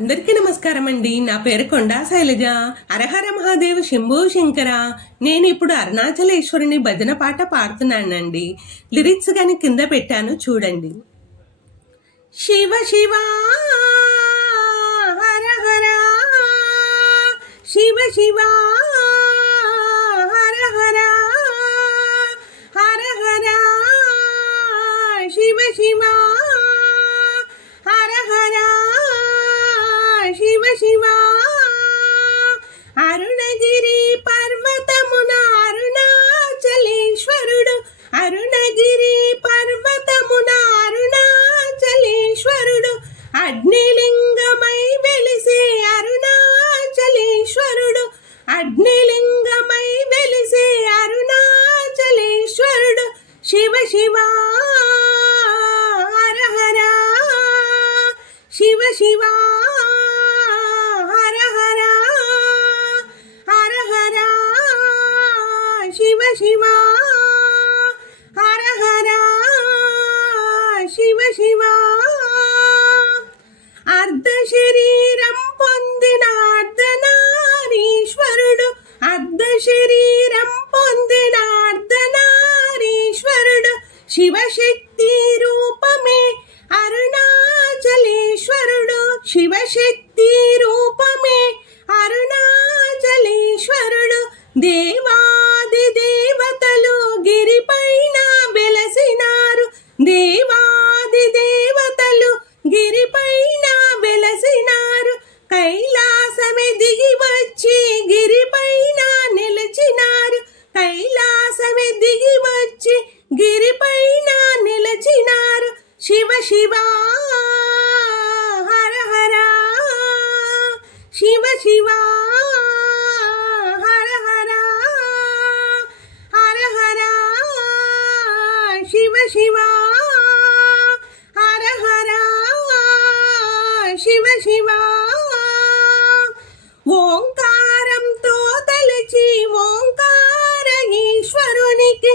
అందరికీ నమస్కారం అండి. నా పేరు కొండా శైలజ. అరహర మహాదేవ శంభో శంకర. నేను ఇప్పుడు అరుణాచలేశ్వరుని భజన పాట పాడుతున్నానండి. లిరిక్స్ కానీ కింద పెట్టాను చూడండి. శివ శివ హర హర శివ శివ. శివ శివ హర శివశక్తి రూపమే అరుణాచలేశ్వరుడు. శివశక్తి రూపమే అరుణాచలేశ్వరుడు. దేవా శివ శివ హర హర శివ శివ హర హర హర హర శివ శివ హర హర శివ శివ ఓంకారంతో తలచి ఓంకార ఈశ్వరునికి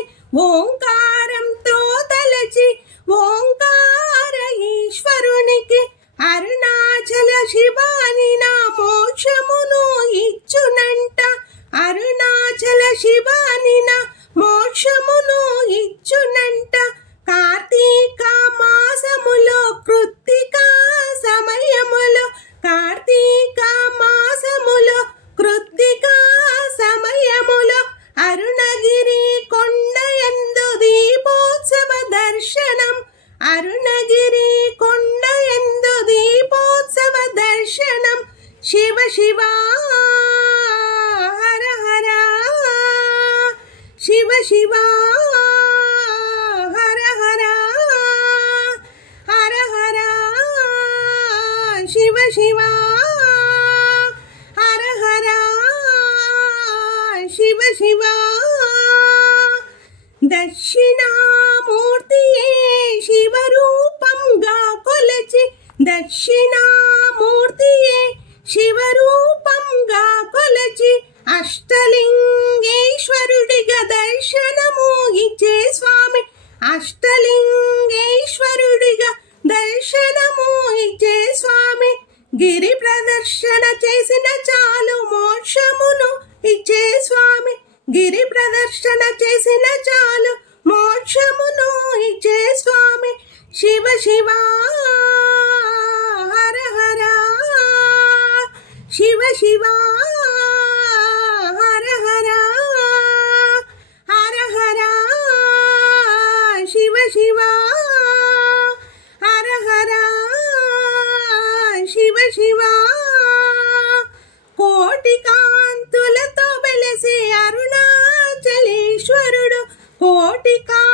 అరుణాచల మోక్షమును ఇచ్చునంట. కార్తీక మాసములో కృత్తిక సమయములో కార్తీక మాసములో కృత్తిక సమయములో అరుణగిరి కొండ ఎందు దీపోత్సవ దర్శనం. అరుణగిరి కొండ ఎందు దీపోత్సవ దర్శనం. శివ శివ శివ శివ హర హర హర హర శివ శివ హర హర శివ శివ దక్షిణామూర్తియే శివరూపంగా కొలచి దక్షిణామూర్తియే శివరూపంగా కొలచి అష్టలింగేశ్వరుడిగా దర్శనము ఇచ్చే స్వామి. అష్టలింగేశ్వరుడిగా దర్శనము ఇచ్చే స్వామి. గిరి ప్రదర్శన చేసిన చాలు మోక్షమును ఇచ్చే స్వామి. గిరి ప్రదర్శన చేసిన చాలు మోక్షమును ఇచ్చే స్వామి. శివ శివ శివ. హర హర. శివ శివ. కోటి కాంతులతో వెలసే అరుణాచలేశ్వరుడు కోటి కా